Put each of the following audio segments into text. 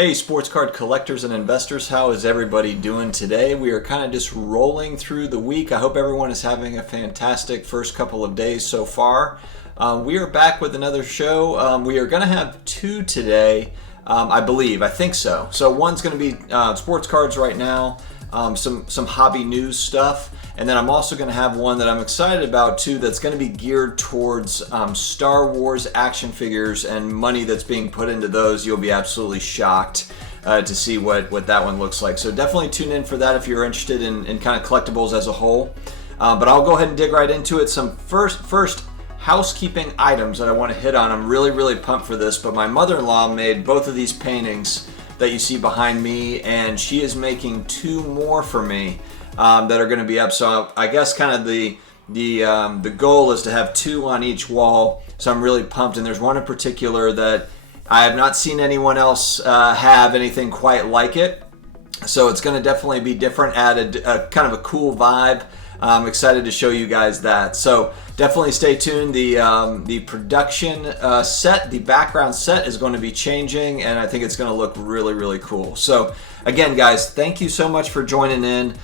Hey, sports card collectors and investors, how is everybody doing today? We are kind of just rolling through the week. I hope everyone is having a fantastic first couple of days so far. We are back with another show. We are going to have two today, I believe. I think so. So one's going to be sports cards right now, some hobby news stuff. And then I'm also going to have one that I'm excited about too that's going to be geared towards Star Wars action figures and money that's being put into those. You'll be absolutely shocked to see what that one looks like. So definitely tune in for that if you're interested in kind of collectibles as a whole. But I'll go ahead and dig right into it. Some first housekeeping items that I want to hit on. I'm really pumped for this, but my mother-in-law made both of these paintings that you see behind me, and she is making two more for me. That are going to be up. So I guess kind of the goal is to have two on each wall. So I'm really pumped. And there's one in particular that I have not seen anyone else have anything quite like it. So it's going to definitely be different, added a kind of a cool vibe. I'm excited to show you guys that. So definitely stay tuned. The production set, the background set is going to be changing, and I think it's going to look really cool. So again, guys, thank you so much for joining in.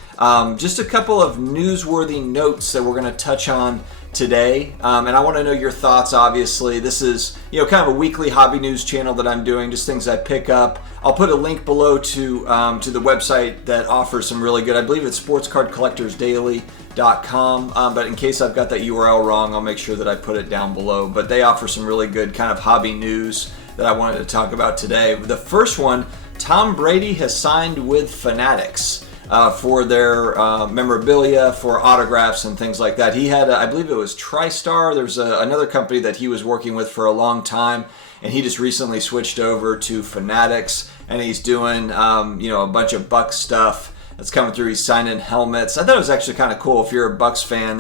Just a couple of newsworthy notes that we're going to touch on today, and I want to know your thoughts. Obviously, this is kind of a weekly hobby news channel that I'm doing, just things I pick up. I'll put a link below to the website that offers some really good. I believe it's sportscardcollectorsdaily.com, but in case I've got that URL wrong, I'll make sure that I put it down below. But they offer some really good kind of hobby news that I wanted to talk about today. The first one, Tom Brady has signed with Fanatics for their memorabilia, for autographs and things like that. He had, I believe it was TriStar. There's another company that he was working with for a long time, and he just recently switched over to Fanatics, and he's doing a bunch of Bucks stuff that's coming through. He's signing helmets. I thought it was actually kind of cool. If you're a Bucks fan,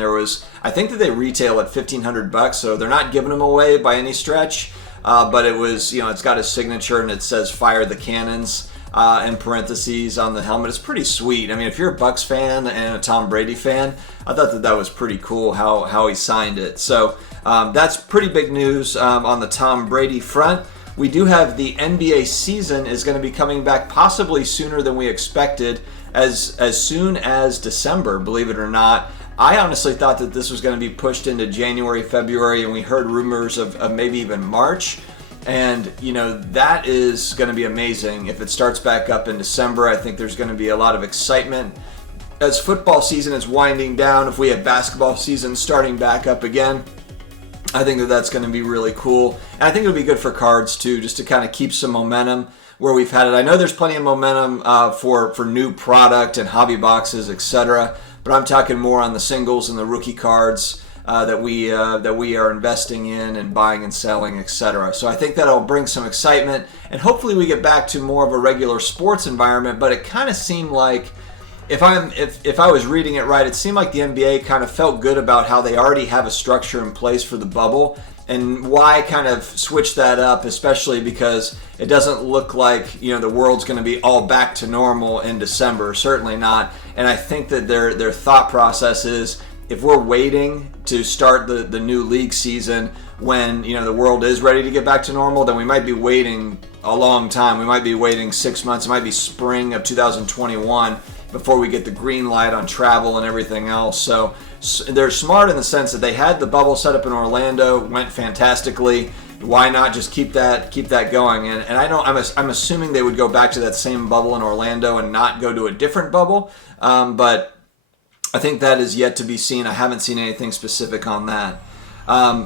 I think that they retail at $1,500, so they're not giving them away by any stretch. But it was, it's got his signature and it says "Fire the Cannons" in parentheses on the helmet. It's pretty sweet. I mean, if you're a Bucks fan and a Tom Brady fan, I thought that was pretty cool how he signed it. So that's pretty big news on the Tom Brady front. We do have the NBA season is going to be coming back possibly sooner than we expected, as soon as December, believe it or not. I honestly thought that this was going to be pushed into January, February, and we heard rumors of maybe even March. And, that is going to be amazing. If it starts back up in December, I think there's going to be a lot of excitement. As football season is winding down, if we have basketball season starting back up again, I think that's going to be really cool. And I think it'll be good for cards, too, just to kind of keep some momentum where we've had it. I know there's plenty of momentum for new product and hobby boxes, etc., but I'm talking more on the singles and the rookie cards that we are investing in and buying and selling, etc. So I think that'll bring some excitement, and hopefully we get back to more of a regular sports environment. But it kind of seemed like, if I was reading it right, it seemed like the NBA kind of felt good about how they already have a structure in place for the bubble, and why kind of switch that up, especially because it doesn't look like the world's going to be all back to normal in December. Certainly not. And I think that their thought process is, if we're waiting to start the new league season when the world is ready to get back to normal, then we might be waiting a long time. We might be waiting 6 months. It might be spring of 2021 before we get the green light on travel and everything else. So they're smart in the sense that they had the bubble set up in Orlando, went fantastically. Why not just keep that going? And I'm assuming they would go back to that same bubble in Orlando and not go to a different bubble. But I think that is yet to be seen. I haven't seen anything specific on that.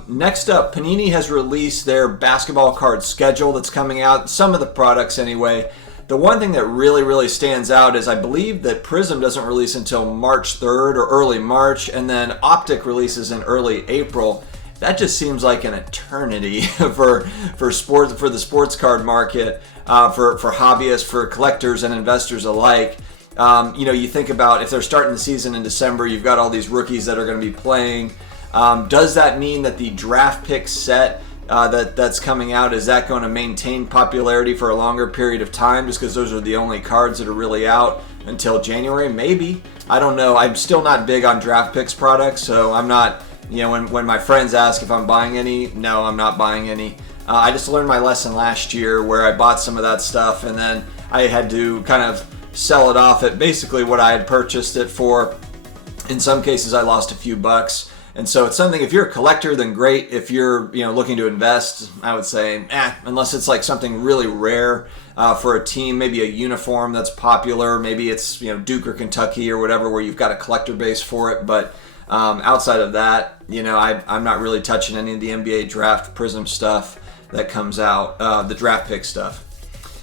Next up, Panini has released their basketball card schedule that's coming out. Some of the products anyway. The one thing that really stands out is I believe that Prism doesn't release until March 3rd or early March, and then Optic releases in early April. That just seems like an eternity for sports, for the sports card market, for hobbyists, for collectors and investors alike. You think about if they're starting the season in December, you've got all these rookies that are going to be playing. Does that mean that the draft pick set that's coming out, is that going to maintain popularity for a longer period of time just because those are the only cards that are really out until January? Maybe. I don't know. I'm still not big on draft picks products, so I'm not, when my friends ask if I'm buying any, no, I'm not buying any. I just learned my lesson last year where I bought some of that stuff and then I had to kind of sell it off at basically what I had purchased it for. In some cases, I lost a few bucks. And so it's something, if you're a collector, then great. If you're looking to invest, I would say, unless it's like something really rare for a team, maybe a uniform that's popular, maybe it's Duke or Kentucky or whatever, where you've got a collector base for it. But outside of that, I'm not really touching any of the NBA draft Prism stuff that comes out, the draft pick stuff.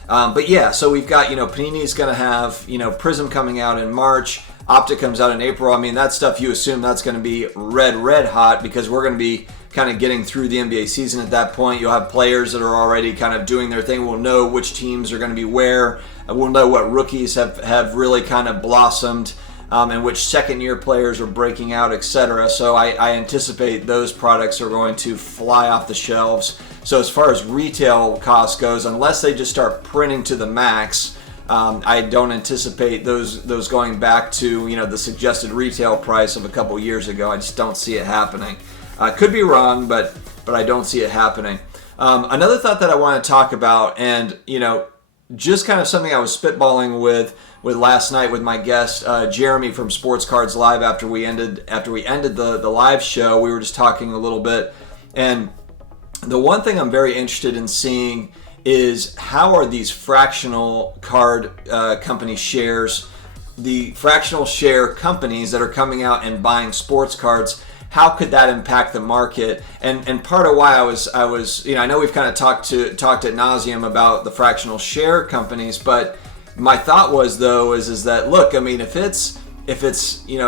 But yeah, so we've got, Panini's going to have, Prism coming out in March. Optic comes out in April. I mean, that stuff you assume that's going to be red hot because we're going to be kind of getting through the NBA season at that point. You'll have players that are already kind of doing their thing. We'll know which teams are going to be where. We'll know what rookies have really kind of blossomed and which second-year players are breaking out, etc. So I anticipate those products are going to fly off the shelves. So as far as retail cost goes, unless they just start printing to the max, I don't anticipate those going back to the suggested retail price of a couple years ago. I just don't see it happening. I could be wrong, but I don't see it happening. Another thought that I want to talk about, and just kind of something I was spitballing with last night with my guest Jeremy from Sportscards Live after we ended the live show. We were just talking a little bit, and the one thing I'm very interested in seeing is how are these fractional card company shares, the fractional share companies that are coming out and buying sports cards, how could that impact the market? And part of why I was I know we've kind of talked ad nauseum about the fractional share companies, but my thought was though is that, look, I mean, if it's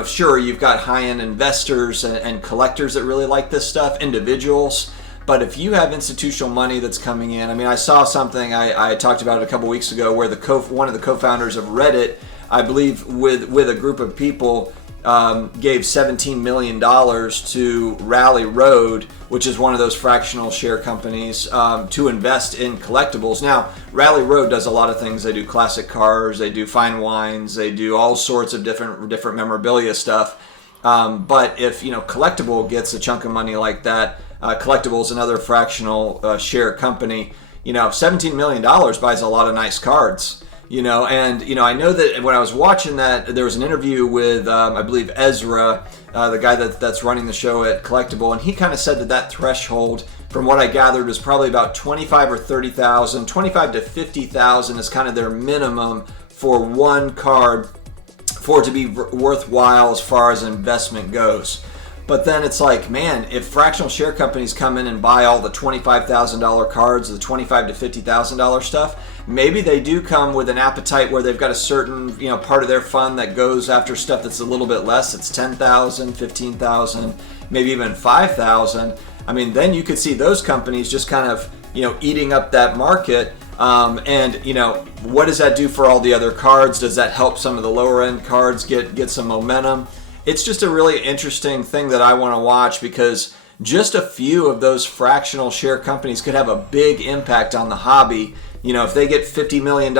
sure, you've got high-end investors and collectors that really like this stuff, individuals. But if you have institutional money that's coming in, I mean, I saw something I talked about it a couple weeks ago where one of the co-founders of Reddit, I believe, with a group of people, gave $17 million to Rally Road, which is one of those fractional share companies, to invest in collectibles. Now, Rally Road does a lot of things. They do classic cars, they do fine wines, they do all sorts of different memorabilia stuff. But if Collectible gets a chunk of money like that, Collectible is another fractional share company. $17 million buys a lot of nice cards. And I know that when I was watching that, there was an interview with I believe Ezra, the guy that's running the show at Collectible, and he kind of said that threshold, from what I gathered, was probably about 25 or 30,000, 25 to 50,000 is kind of their minimum for one card for it to be worthwhile as far as investment goes. But then it's like, man, if fractional share companies come in and buy all the $25,000 cards, the $25,000 to $50,000 stuff, maybe they do come with an appetite where they've got a certain part of their fund that goes after stuff that's a little bit less. It's $10,000, $15,000, maybe even $5,000. I mean, then you could see those companies just kind of eating up that market. And what does that do for all the other cards? Does that help some of the lower end cards get some momentum? It's just a really interesting thing that I want to watch, because just a few of those fractional share companies could have a big impact on the hobby. If they get $50 million,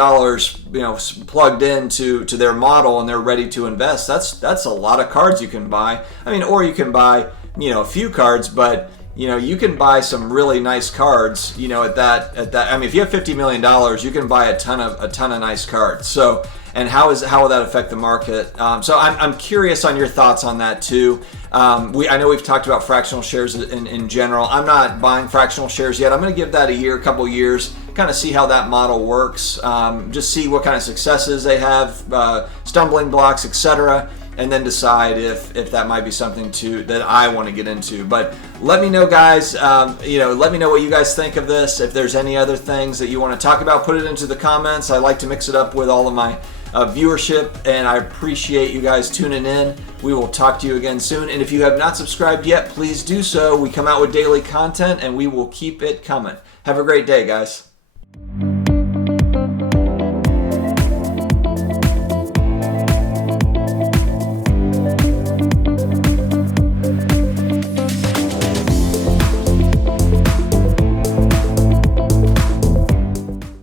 plugged into their model and they're ready to invest, that's a lot of cards you can buy. I mean, or you can buy, a few cards, but you can buy some really nice cards, at that. I mean, if you have $50 million, you can buy a ton of nice cards. So, and how will that affect the market? So I'm curious on your thoughts on that too. I know we've talked about fractional shares in general. I'm not buying fractional shares yet. I'm going to give that a couple years, kind of see how that model works, just see what kind of successes they have, stumbling blocks, etc., and then decide if that might be something that I want to get into. But let me know, guys. Let me know what you guys think of this. If there's any other things that you want to talk about, put it into the comments. I like to mix it up with all of my viewership, and I appreciate you guys tuning in. We will talk to you again soon, and if you have not subscribed yet, please do so. We come out with daily content, and we will keep it coming. Have a great day, guys.